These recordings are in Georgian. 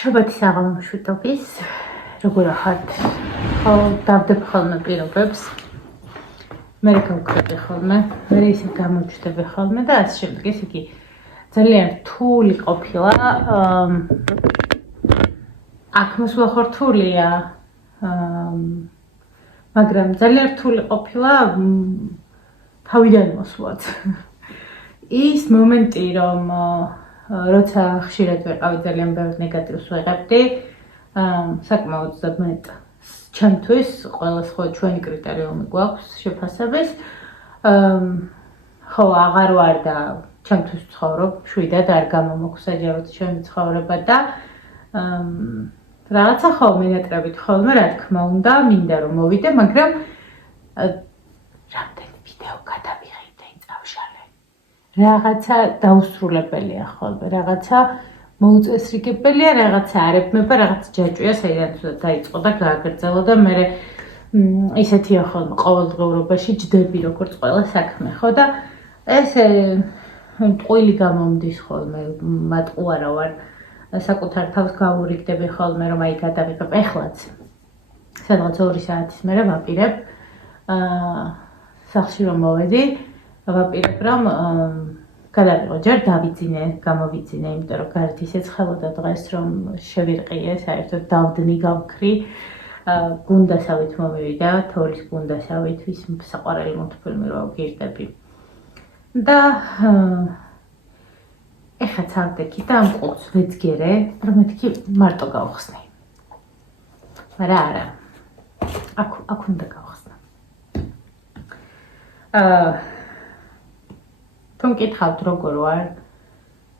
შაბათი საღამომშვიდობის, როგორ ახართ? ხო, დავდებ ხოლმე პირობებს. მე გავკრები ხოლმე, მე ისე გამოჩნდები ხოლმე და ასე შემდეგ. ესე იგი, ძალიან რთული ყოფილა. აქ მოსვლა ხო რთულია, მაგრამ ძალიან რთული ყოფილა თავიდან მოსვლაც. ის მომენტი, რომ როცა ხშირად ვიყავი ძალიან ბევრ ნეგატივს ვიღებდი, საკმაოდ მეტ ჩემთვის ყველა სხვა ჩვენი კრიტერიუმი გვაქვს შეფასების. ხო, აღარ ვარ და ჩემთვის ვცხოვრობ, შვიდად არ გამომოქვს საჯაროდ ჩემი ცხოვრება და რაღაცა ხო მინატრებით ხოლმე, რა თქმა უნდა, მინდა რომ მოვიდე, მაგრამ რამდენი ვიდეო გადავიღე და წავშალე. რაღაცა დაუსრულებელია ხოლმე, რაღაცა მოუწესრიგებელია, რაღაცა არებმება, რაღაც ჯაჭვია, საიდან დაიწყო და გააგრძელა და მე ისეთია ხოლმე ყოველდღიურობაში ჯდები როგორც ყველა საქმე, ხო და ესე ტყუილი გამომდის ხოლმე, მატყუ არა ვარ, საკუთარ თავს გავურიგდები ხოლმე, რომ აი გადავიღებ ეხლაც. სადღაც 2 საათის მერე ვაპირებ, სახლში რომ მოვედი, ვაპირებ რომ გადავიღო, ჯერ დავიძინე, გამოვიძინე, იმიტომ რომ გარეთ ისე ცხელოდა დღეს, რომ შევირყიე, საერთოდ დავდნი, გავქრი, გუნდასავით მომივიდა, თორის გუნდასავით, ვის საყვარელი მულტფილმი რო ვგირდები. და ეხლა წავდექი და ამ ყუთს ვეძგერე, რომ მეთქი მარტო გავხსნი. მაგრამ არა. აქ უნდა გავხსნა. თუ მკითხავთ როგორ ვარ,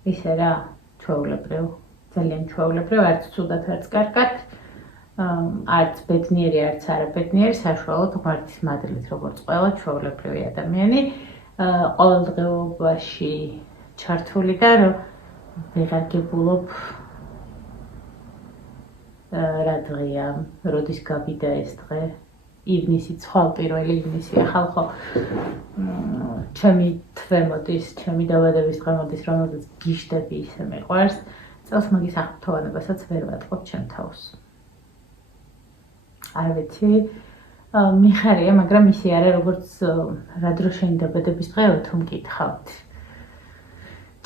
ისე რა, ჩვეულებრივ, ძალიან ჩვეულებრივ, არც ცუდად, არც კარგად, არც ბედნიერი, არც არაბედნიერი, საშუალოდ ღმერთის მადლით, როგორც ყველა ჩვეულებრივი ადამიანი, ყოველდღიურობაში ჩართული და რომ ვეღარ გებულობ რა დღეა, როდის გავიდა ეს დღე, ივნისი, ცხოვ 1 ივნისი, ახალ ხო ჩემი თვე მოდის, ჩემი დაბადების დღე მოდის, რომელზეც გიშდები ისე მიყვარს, წელს მაგის აღფრთოვანებასაც ვერ ვატყობ ჩემ თავს. არ ვიცი, მიხარია, მაგრამ ისე არა, როგორც რა დრო შენი დაბადების დღეა, თუ მკითხავთ.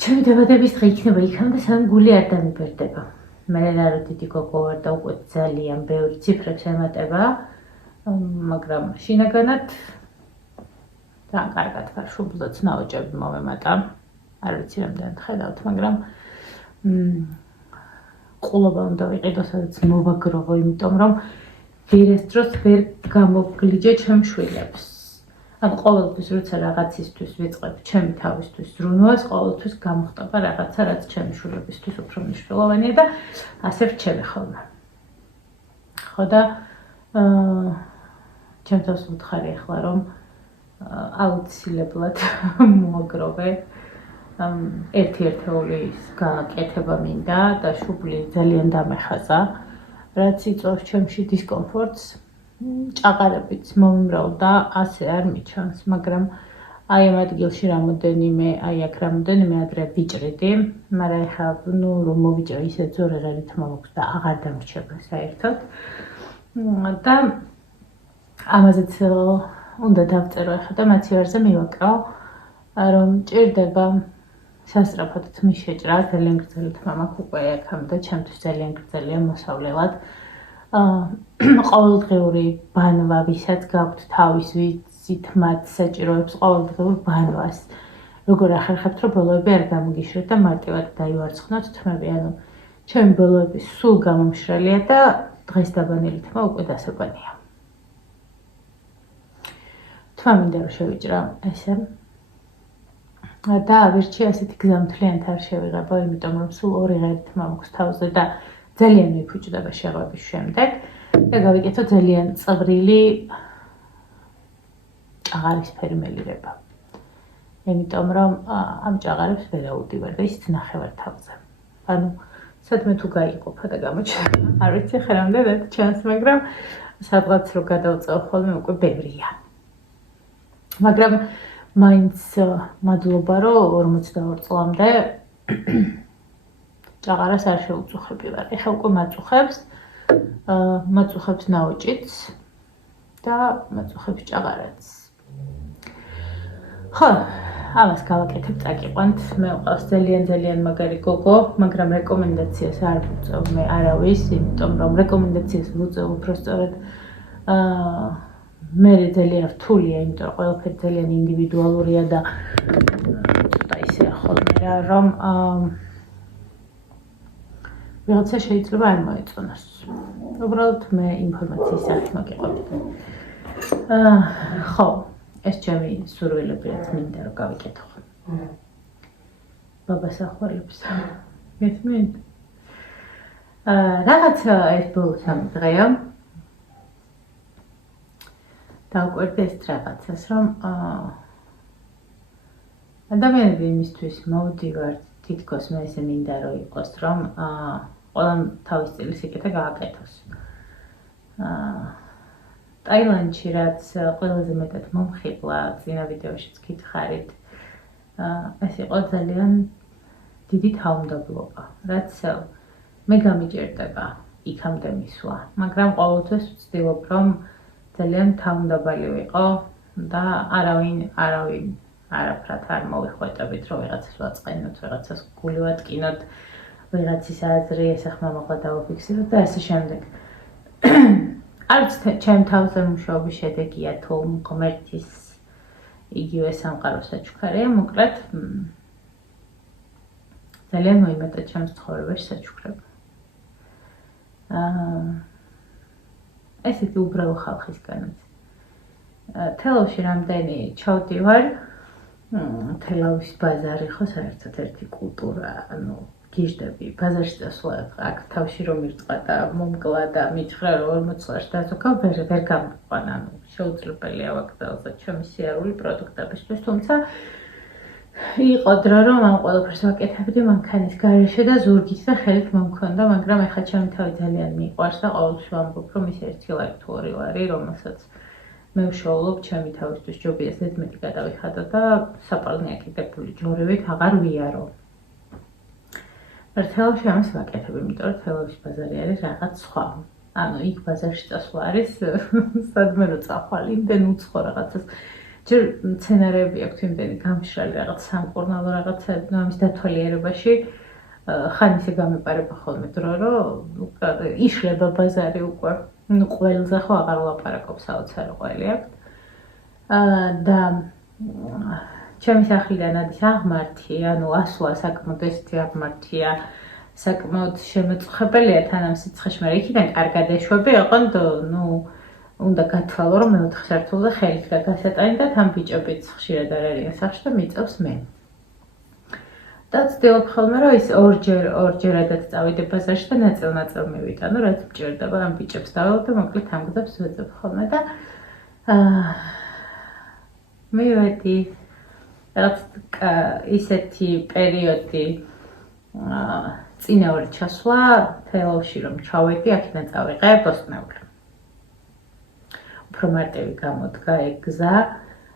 ჩემი დაბადების დღე იქნება იქამდე, სანამ გული არ დამიბერდება. მე რა დიდი გოგო ვარ და უკვე ძალიან ბევრი ციფრებს ემატება, მაგრამ შინაგანად ძალიან კარგად ვარ, შუბლზეც ნაოჭები მომემატა. არ ვიცი რამდენად ხედავთ, მაგრამ ყულობა უნდა ვიყიდო, სადაც მოვაგროვო, იმიტომ რომ ვერეს დროს ვერ გამოგლიჯე ჩემ შვილებს. ან ყოველთვის როცა რაღაცისთვის ვიწყებ ჩემი თავისთვის ზრუნვას, ყოველთვის გამოხტება რაღაცა, რაც ჩემი შვილებისთვის უფრო მნიშვნელოვანია და ასე ვრჩები ხოლმე. ხო და ჩემ თავს ვუთხარი ახლა, რომ აუცილებლად მოაგროვე ერთი ერთეულის გაკეთება მინდა და შუბლი ძალიან დამეხაზა, რაც იწვევს ჩემში დისკომფორტს. ჭაღარებიც მომიმრავლდა, ასე არ მიჩანს, მაგრამ აი ამ ადგილში რამოდენიმე, აი აქ რამოდენიმე ადრე ვიჭრიდი, მაგრამ ეხლა რომ მოვიჭრე ისე ძორი ღერით მომაქვს და აღარ დამრჩება საერთოდ. და ამაზეც უნდა დავწერო ეხლა და მაცივარზე მივაკრავ, რომ ჭირდება სასწრაფოდ თმის შეჭრა, ძალიან გრძელი თმა მაქვს უკვე აქამდე, ჩემთვის ძალიან გრძელია მოსავლელად. ყოველდღიური ბანვა, ვისაც გაქვთ თავის ვიცით მათ საჭიროებს ყოველდღიურ ბანვას. როგორ ახერხებთ, რომ ბოლოები არ გამოგიშრეთ და მარტივად დაივარცხნოთ თმები, ანუ ჩემი ბოლოები სულ გამომშრალია და დღეს დაბანილი თმა უკვე დასაბანია. თმა მინდა რომ შევიჭრა ესე. და ვერჩი ასეთი გზამთლიანთ არ შევიღებო, იმიტომ რომ სულ 2 ღერი თმა მაქვს თავზე და ძალიან მიფუჭდება შეღვების შემდეგ და გავიკეთო ძალიან წვრილი ჭაღარისფერი მელირება. იმიტომ რომ ამ ჭაღარებს ვერ აუდივარ და ისიც ნახევარ თავზე. ანუ სადმე თუ გაიყოფა და გამოჩნდა, არ ვიცი ხა რამდენად ჩანს, მაგრამ სადღაც რო გადავწევ ხოლმე უკვე ბევრია. მაგრამ მაინც მადლობა რომ 42 წლამდე ჭაღარას არ შეუწუხები ვარ. ეხლა უკვე მაწუხებს ნაოჭიც და მაწუხებს ჭაღარაც. ხო, ამას გავაკეთებ წაკიყვანთ. მე მყავს ძალიან მაგარი გოგო, მაგრამ რეკომენდაციას არ ვუწევ მე არავის, იმიტომ რომ რეკომენდაციას ვუწევ უბრალოდ მე ძალიან რთულია, იმიტომ რომ ყველაფერი ძალიან ინდივიდუალურია და ცოტა ისეა ხოლმე რა, რომ ვიღაცა შეიძლება არ მოეწონოს. უბრალოდ მე ინფორმაციის სახით მოგიყვებით. ხო, ეს ჩემი სურვილები რაც მინდა რომ გავიკეთო. ბაბას ახვალებს. გესმით? რაღაც ეს ბოლო 3 დღეა დავკვირდი ეს რაღაცას, რომ ადამიანები იმისთვის მოვდივართ, თითქოს მე ესე მინდა რომ იყოს, რომ ყველამ თავის წილის იკეთე გააკეთოს. ტაილანდში რაც ყველაზე მეტად მომხიბლა, წინა ვიდეოშიც გითხარით, ეს იყო ძალიან დიდი თავმდაბლობა, რაც მე გამიჭირდება იქამდე მისვლა, მაგრამ ყოველთვის ვცდილობ, რომ ძალიან თავმდაბალი ვიყო და არავინ არაფრად არ მოვიხვეტებით, რომ ვიღაცას ვაწყენოთ, ვიღაცას გული ვატკინოთ, ვიღაცის აზრი ესახმამაღლა დავაფიქსიროთ და ასე შემდეგ. არც ჩემ თავზე მუშაობის შედეგია თუ ღმერთის იგივე სამყაროს საჩუქარია, მოკლედ ძალიან მოიმეტა ჩემს ცხოვრებაში საჩუქრება. ესეთი უბრალო ხალხისგანაც. თელავში რამდენი ჩავდივარ, თელავის ბაზარი ხო საერთოდ ერთი კულტურა, გიждები, ბაზარში წასვლა, აქ თავში რომ ირწყა და მომკლა და მითხრა რომ 40 ლარს დაზოგა, ვერ გამიყვანა, შეუძლებელია ვაგზელზე ჩემი სიარული პროდუქტებისთვის, თუმცა იყო დრო რომ ამ ყველაფერს ვაკეთებდი მანქანის გარეშე და ზურგით და ხელით მომქონდა, მაგრამ ეხლა ჩემი თავი ძალიან მიყვარს და ყოველთვის ვამბობ, რომ ის 1 ლარი თუ 2 ლარი, რომელსაც მე ვშოულობ ჩემი თავისთვის ჯობია ზედმეტი გადავიხადო და საპალნე აკიდებული ჯორევით აღარ ვიარო. თელავში ამას ვაკეთებ, იმიტომ რომ თელავის ბაზარი არის რაღაც სხვა. ანუ იქ ბაზარში წასვლა არის სადმე რო წახვალ, იმდენ უცხო რაღაცას. ჯერ მცენარეები აქვს იმდენი გამშრალი რაღაც სამკურნალო რაღაცები, ამის დათვალიერებაში ხან ისე გამეპარება ხოლმე დრო, რომ იშლება ბაზარი უკვე. ყველზე ხო აღარ ვლაპარაკობ, საოცარი ყველი აქვს. და ჩემი სახლიდან ადის აღმართი, ანუ ასვლა საკმაოდ ესეთი აღმართია, საკმაოდ შემოწუხებელია თან ამ სიცხეში, მაგრამ იქიდან კარგად ეშვები, ოღონდ უნდა გათვალო, რომ მე 4 სართულზე ხელით გაგასატანი და თან ბიჭებიც ხშირად არ არიან სახლში და მიწევს მე. და ვცდილობ ხოლმე, რომ ის ორჯერადად წავიდე ბაზარში და ნაწილ მივიტანო, რაც მჭირდება ამ ბიჭებს დავალ და მოკლედ ამ გზებს ვეძებ ხოლმე და მივედი რაც ისეთი პერიოდი წინაური ჩასვლა თელავში რომ ჩავედი, აქედან წავიღე ბოსტნეული. უფრო მარტივი გამოდგა ეგ გზა.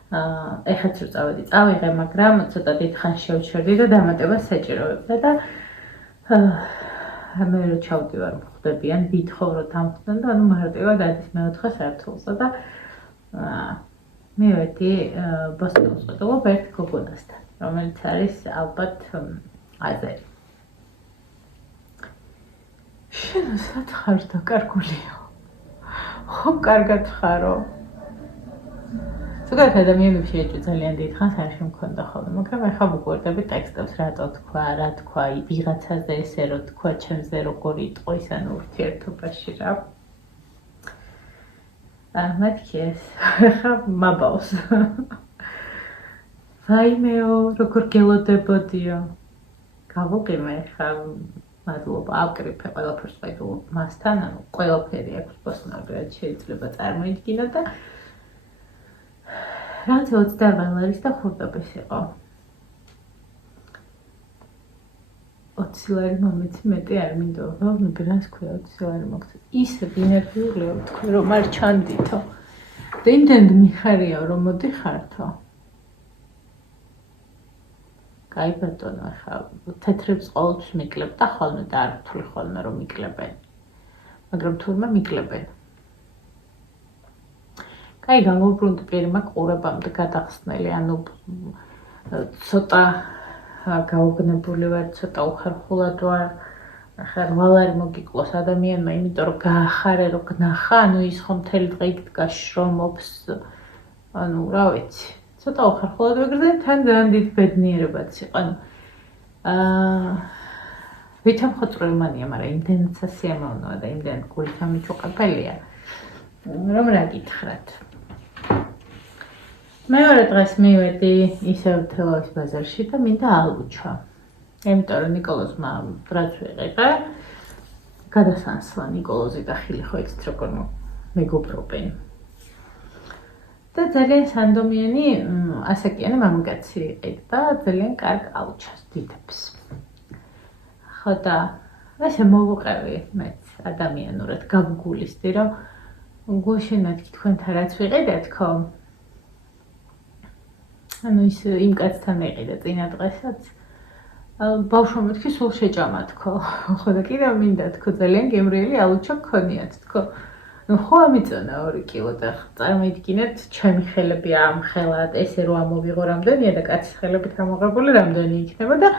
ეხაც რო წავიღე, მაგრამ ცოტა დიდხანს შევჩერდი და დამატებას საჭიროებდა და მე რო ჩავდივარ ხვდებიან, ვითხოვრო დამხდნენ და ანუ მარტივად ადის მე-4 სართულზე და მივედი ბოსტნეულს ვყიდულობ ერთ გოგონასთან, რომელიც არის ალბათ აზერი. შენ სად ხარ დაკარგულიო? ხომ კარგად ხარო? ზოგადად ადამიანებში ეჭვი ძალიან დიდხანს არ შემქონდა ხოლმე, მაგრამ ახლა ვუკვირდები ტექსტებს რატო თქვა, რა თქვა, ვიღაცაზე ესე რო თქვა, ჩემზე როგორი იყო ის ანუ ურთიერთობაში რა. მეთქი ეს ახლა მაბავს. ვაიმეო, როგორ გელოდებოდიო. გავუყიმე ახლა მადლობა, ავკრიფე ყველაფერს ვაიდულობ მასთან, ანუ ყველაფერი აქვს ბოსტნეული, რაც შეიძლება წარმოიდგინო და რაც 20 ლარის და ხურდობის იყო. 20 ლარი მომეცი მეტი არ მინდო, ველნები რას ქვია 20 ლარი მოგცეთ. ისე ინერვიულია თქვი რომ არ ჩანდითო. და იმდენ მიხარია რომ მოდიხართო. კაი ბატონო, ახლა თეთრებს ყოველთვის მიკლებთ და ხოლმე და არ ვთვლი ხოლმე რომ მიკლებენ. მაგრამ თურმე მიკლებენ. კაი გამოვბრუნდი პირმა ყურებამდე გადახსნელი, ანუ ცოტა გაუგნებული ვარ, ცოტა უხერხულად ვარ. ახლა რვალარი მოგიკლოს ადამიანმა, იმიტომ რომ გაახარე რომ გნახა, ანუ ის ხომ მთელი დღე იქ დგას შრომობს, ანუ რა ვიცი. ცოტა უხერხულად ვეგრძე, თან ძალიან დიდ ბედნიერებაც იყო. ვითომ ხოწრელმანია, მაგრამ იმდენად სასიამოვნოა და იმდენად გულით ამიჩუყებელია, რომ რა გითხრათ. მეორე დღეს მივედი ისევ თელავის ბაზარში და მინდა ალუჩა. იმიტომ რომ ნიკოლოზმა რაც ვიყიდე, გადასანსლა ნიკოლოზი და ხილი ხო იცით როგორ მეგობრობენ. და ძალიან სანდომიანი, ასაკიანი მამაკაცი იყიდა და ძალიან კარგ ალუჩას დიდებს. ხო და ესე მოვუყევი მეც ადამიანურად გავგულისდი, რომ გუშინ მეთქი თქვენთან რაც ვიყიდეთ ხო? ანუ ის იმ კაცთან მეყიდა წინა დღესაც. ბავშვო მეთქი სულ შეჭამა თქო. ხო და კიდევ მინდა თქო ძალიან გემრიელი ალუჩა გქონიათ თქო. ნუ ხო ამიწონა 2 კილო და წარმოიდგინეთ ჩემი ხელები ამხელად, ესე რო ამოვიღო რამდენია და კაცის ხელებით ამოღებული რამდენი იქნება და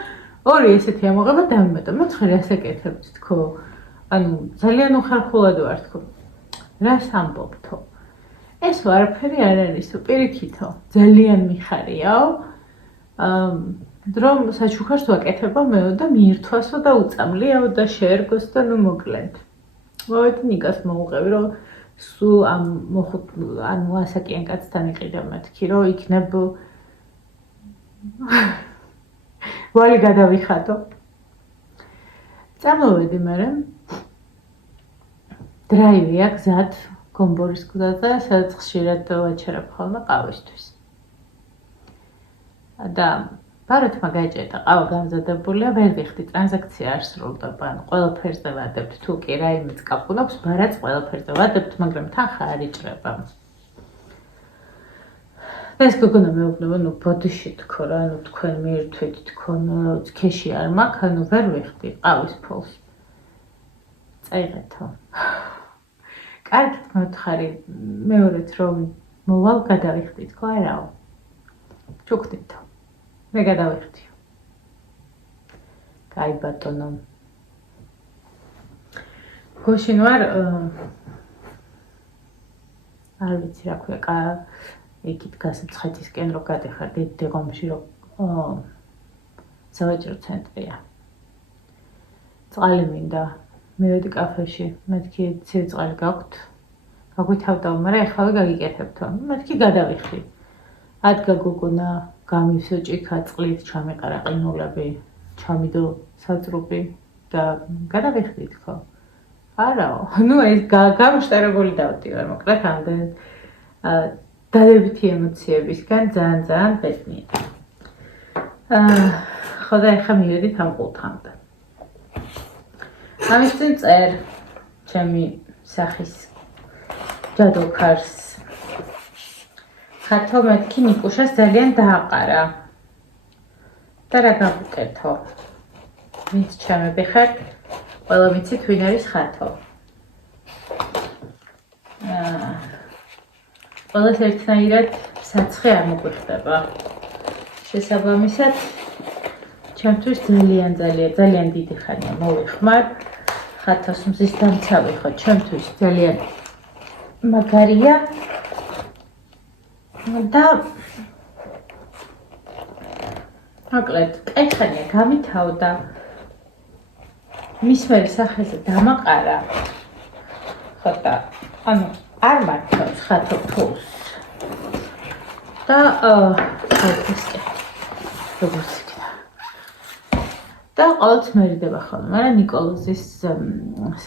ორი ესეთი ამოღება დამიმეტა. მოცხარი ასაკეთებთ თქო. ანუ ძალიან უხერხულად ვარ თქო. რას ამბობთო? ეს არაფერი არ არისო, პირიქითო. ძალიან მიხარიაო. რომ საჩუქარს ვაკეთება მეო და მიირთვასო და უწამლიაო და შეერგოს და ნუ მოკლედ. მოვედი ნიკას მოუყევი, რომ სულ ამ ანუ ასაკიან კაცთან იყიდა მეთქი, რომ იქნებ ვალი გადავიხატო. წამოვედი მერე. დრაივია გზად გომბორის გზაზე, სადაც ხშირად ვაჩერებ ხოლმე ყავისთვის. და ბარათმა გაიჭირა ყავა გამზადებულია, ვერ ვიხდი ტრანზაქცია არ სრულდება, ანუ ყველაფერზე ვადებთ, თუ კი რაიმე წკაპულობს, ბარათს ყველაფერზე ვადებთ, მაგრამ თანხა არ იჭრება. ეს გოგონა მეუბნება, ნუ ბოდიში თქო რა, ანუ თქვენ მიირთვით თქო, ქეში არ მაქვს, ანუ ვერ ვიხდი ყავის ფულს. წაიღეთო. კარგით მოვთხარი, მეორეც რომ მოვალ გადავიხდი თქო, არაო. ჩუქდითო. მე გადავიხდიო. კაი ბატონო. გუშინ ვარ არ ვიცი რა ქვია, იქით გასაცხეთისკენ რო გადიხარ დიდ დიღომში რო სავაჭრო ცენტრია. წყალი მინდა. მივედი კაფეში, მეთქი ცივი წყალი გაქვთ. გაგვითავდაო, მაგრამ ეხლავე გაგიკეთებთო. მეთქი გადავიხდი. ადგა გოგონა გამივსოჭიქა წყლით, ჩამეყარა ყინულები, ჩამიდო საწყობი და გადავიხდი თქო. არაო, ნუ ეს გამშტერებული დავდივარ, მოკლედ ამდენ დადებითი ემოციებისგან ძალიან ბედნიერი. ხო და ეხლა მივედით ამ ყუთამდე. ამის წინ წერ ჩემი სახის ჯადოქარს. ხათო მეთქი ნიკუშას ძალიან დააყარა. და რა გავუკეთო? ვინც ჩამები ხართ, ყველა ვიცით ვინ არის ხათო. ყველას ერთნაირად საცხე არ მოგვიხდება. შესაბამისად, ჩემთვის ძალიან დიდი ხანია მოვიხმარ. ხათოს მზის დამცავი ხო, ჩემთვის ძალიან მაგარია. და მოკლედ, კაიხანია გამითავდა. მის ვერ სახეზე დამაყარა. ხო და ანუ არ მართავს ხათო ფულს. და ესკე. როგორც იქნა. და ყოველთვის მერიდება ხოლმე, მაგრამ ნიკოლოზის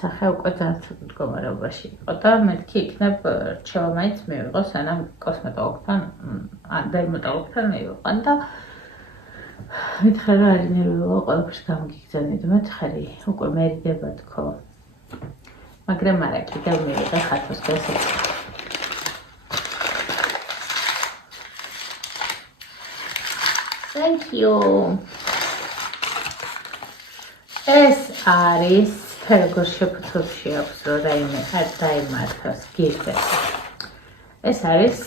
სახე უკვე ძალიან მდგომარეობაში იყო და მეთქი იქნებ რჩევა მაინც მივიღო, სანამ კოსმეტოლოგთან, ან დერმატოლოგთან მივიყვან და მითხრა რა არის ნერვიულო, ყველაფერს გამოგიგზავნე და მეთქარი უკვე მერიდება თქო. მაგრამ არა, კიდევ მივიღე ხათოს გასაცხადო. Thank you. ეს არის ფერგორ შეფუთებში აქვს რომ რაიმე არ დაიმართოს გირდები. ეს არის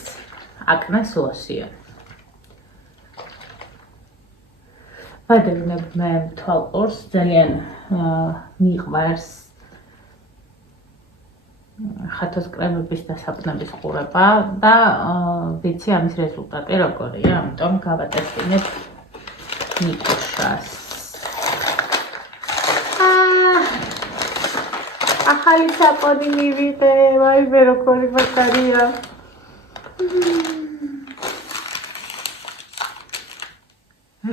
აკნეს ლოსიონი. ვადევნებ მე თვალყურს ძალიან მიყვარს ხათოს კრემების და საპნების ყურება და ვიცი ამის რეზულტატი როგორია, ამიტომ გავატესტინებ ნიკუშას. ახალი საპონი მივიღე, ვაიმე როგორი მაგარია.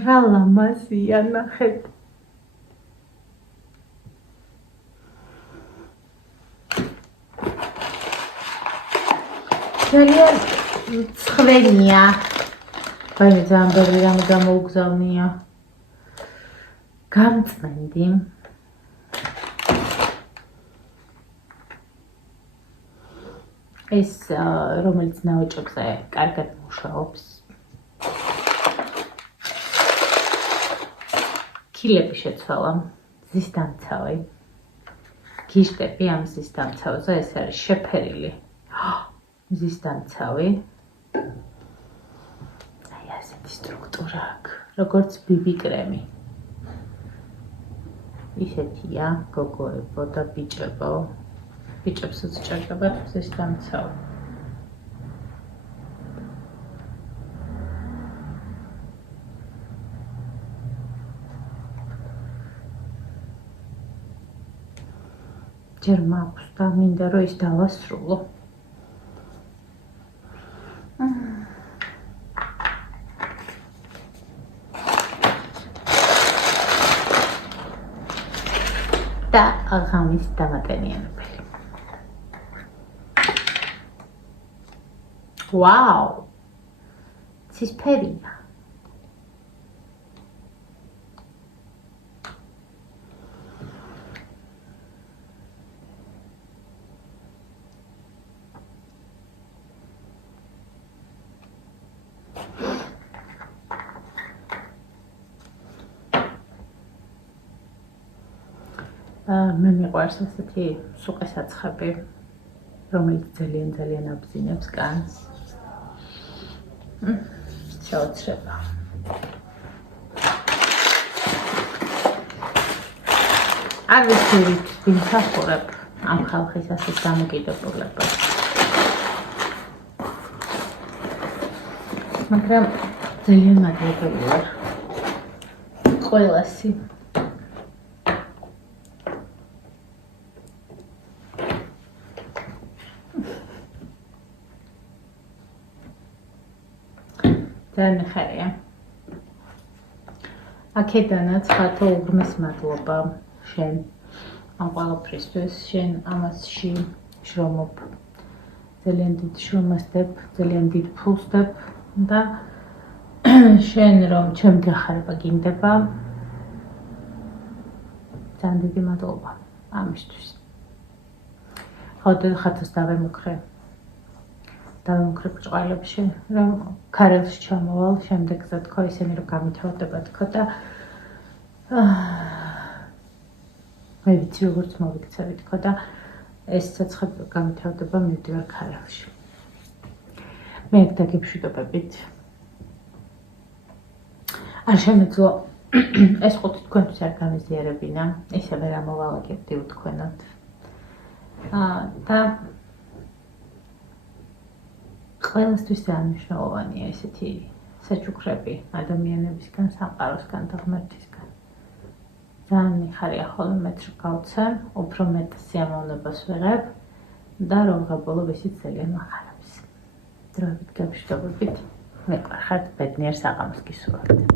რა ლამაზია ნახეთ. ძალიან ცხვრენია. ვაიმე ძალიან ბევრი რამე გამოუგზავნია. გამწმენდი. ეს რომელიც ნაოჭებზე კარგად მუშაობს. ქილები შეცვალა, მზის დამცავი. გიშტები ამ მზის დამცავზე, ეს არის შეფერილი. მზის დამცავი. აი ასეთი სტრუქტურა აქვს, როგორც ბიბი კრემი. ისეთია, გოგოებო და ბიჭებო. ბიჭებსაც ჭირდებათ მზის დამცავი. ჯერ მაქვს და მინდა რომ ის დავასრულო. და აღამის დამატენიანებელი. ვაუ! ცისფერია. მე მიყვარს ასეთი სუყე საცხები, რომელიც ძალიან აბზინებს კანს. შეოცრება. არ ვიცი ვინ სახურებ ამ ხალხის ასეთ დამოკიდებულებას. მაგრამ ძალიან მადლობელი ვარ. ყველასი. ძალიან მიხარია. აქედანაც ხათო უღრმეს მადლობა შენ ამ ყველაფრისთვის, შენ ამასში შრომობ. ძალიან დიდ შრომას დებ, ძალიან დიდ ფულს დებ და შენ რომ ჩემი გახარება გინდება. ძალიან დიდი მადლობა ამისთვის. ხათოს დავემუქრე. დავემუქრე ბრჭყალებში, რომ ქარელში ჩამოვალ, შემდეგზე თქო ისინი რომ გამithოვდება თქო და მე ვიცი როგორც მოვიქცევი თქო და ეს საცხები გამithოვდება მივდივარ ქარელში. მე აქ დაგიფშვიდობებით. არ შემეძლო ეს ხუთი თქვენთვის არ გამიზიარებინა, ისევე რა მოვალაგებდი უთქვენოთ. და ყველასთვის ძალიან მნიშვნელოვანია ესეთი საჩუქრები ადამიანებისგან, სამყაროსგან და ღმერთისგან. ძალიან მიხარია ხოლმე მეც რომ გავცემ, უფრო მეტ სიამოვნებას ვიღებ და რომ ღებულობ ისიც ძალიან მახარებს. დროებით გამშვიდობებით, მეყვარხართ ბედნიერ საღამოს გისურვებთ.